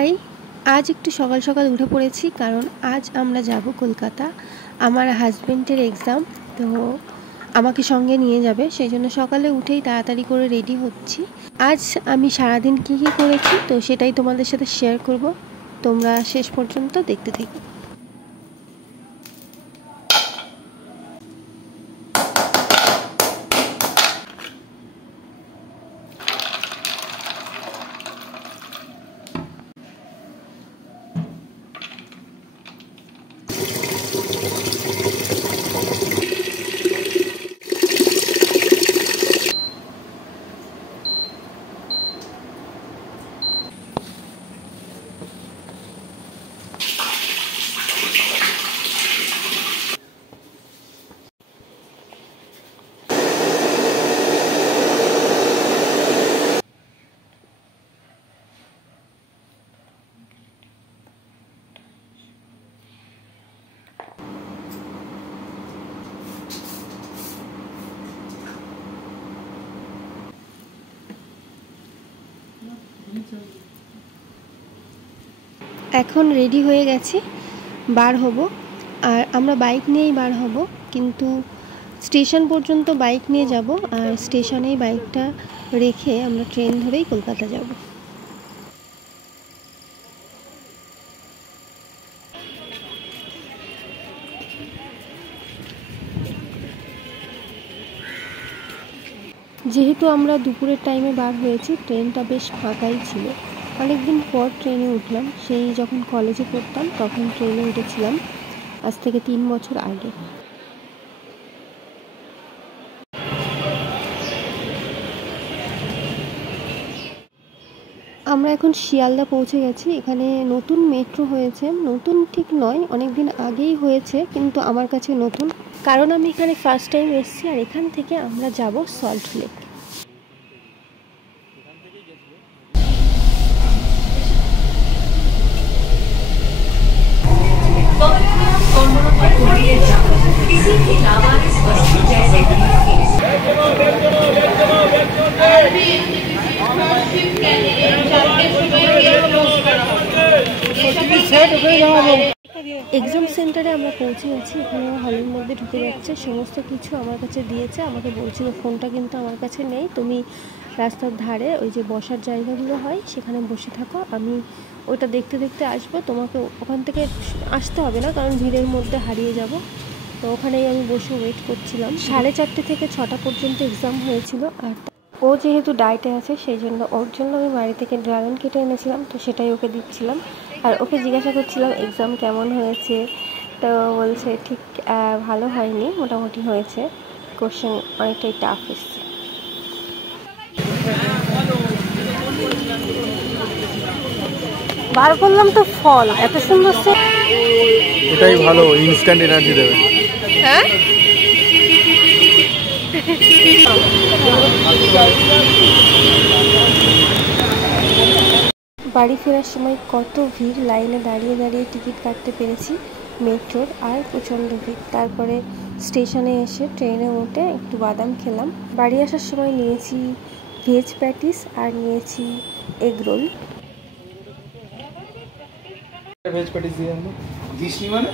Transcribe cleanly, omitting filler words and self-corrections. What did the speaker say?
High, আজ একটু সকাল সকাল উঠে পড়েছি কারণ আজ আমরা যাব কলকাতা। আমার হাজবেন্ডের এক্সাম, তো আমাকে সঙ্গে নিয়ে যাবে, সেই জন্য সকালে উঠেই তাড়াতাড়ি করে রেডি হচ্ছি। আজ আমি সারাদিন কী কী করেছি তো সেটাই তোমাদের সাথে শেয়ার করব, তোমরা শেষ পর্যন্ত দেখতে থাকো। এখন রেডি হয়ে গেছি, বার হব। আর আমরা বাইক নিয়েই বার হব, কিন্তু স্টেশন পর্যন্ত বাইক নিয়ে যাব, আর স্টেশনেই বাইকটা রেখে আমরা ট্রেন ধরেই কলকাতা যাব। যেহেতু আমরা দুপুরের টাইমে বার হয়েছি, ট্রেনটা বেশ ফাঁকাই ছিল। অনেকদিন পর ট্রেনে উঠলাম, সেই যখন কলেজে পড়তাম তখন ট্রেনে উঠেছিলাম, আজ থেকে 3 বছর আগে। আমরা এখন শিয়ালদা পৌঁছে গেছি। এখানে নতুন মেট্রো হয়েছে, নতুন ঠিক নয়, অনেক দিন আগেই হয়েছে, কিন্তু আমার কাছে নতুন, কারণ আমি এখানে ফার্স্ট টাইম এসেছি। আর এখান থেকে আমরা যাব সল্ট লেক। এক্সাম সেন্টারে আমরা পৌঁছে গেছি। এখানে হলের মধ্যে ঢুকে যাচ্ছে, সমস্ত কিছু আমার কাছে দিয়েছে। আমাকে বলছিল ফোনটা কিন্তু আমার কাছে নেই, তুমি রাস্তার ধারে ওই যে বসার জায়গাগুলো হয় সেখানে বসে থাকো, আমি ওইটা দেখতে দেখতে আসবো, তোমাকে ওখান থেকে আসতে হবে না কারণ ভিড়ের মধ্যে হারিয়ে যাব। তো ওখানেই আমি বসে ওয়েট করছিলাম। 4:30 থেকে 6টা পর্যন্ত এক্সাম হয়েছিল। আর ও যেহেতু ডায়েটে আছে সেই জন্য ওর জন্য আমি বাড়ি থেকে ড্রাগন কেটে এনেছিলাম, তো সেটাই ওকে দিচ্ছিলাম। আর ওকে জিজ্ঞাসা করছিলাম এক্সাম কেমন হয়েছে, তো বলছে ঠিক ভালো হয়নি, মোটামুটি হয়েছে, কোশ্চেন অনেকটাই টাফ এসছে। বার করলাম তো ফল, এত সুন্দর সে, এটাই ভালো, ইনস্ট্যান্ট এনার্জি দেবে। হ্যাঁ, বাড়ি ফেরার সময় কত ভিড়, লাইনে দাঁড়িয়ে দাঁড়িয়ে টিকিট কাটতে পেরেছি মেট্রোর, আর প্রচণ্ড ভিড়। তারপরে স্টেশনে এসে ট্রেনে উঠে একটু বাদাম খেলাম। বাড়ি আসার সময় নিয়েছি ভেজ প্যাটিস আর নিয়েছি এগ রোল। ভেজ প্যাটিস দিয়ে দিসনি মানে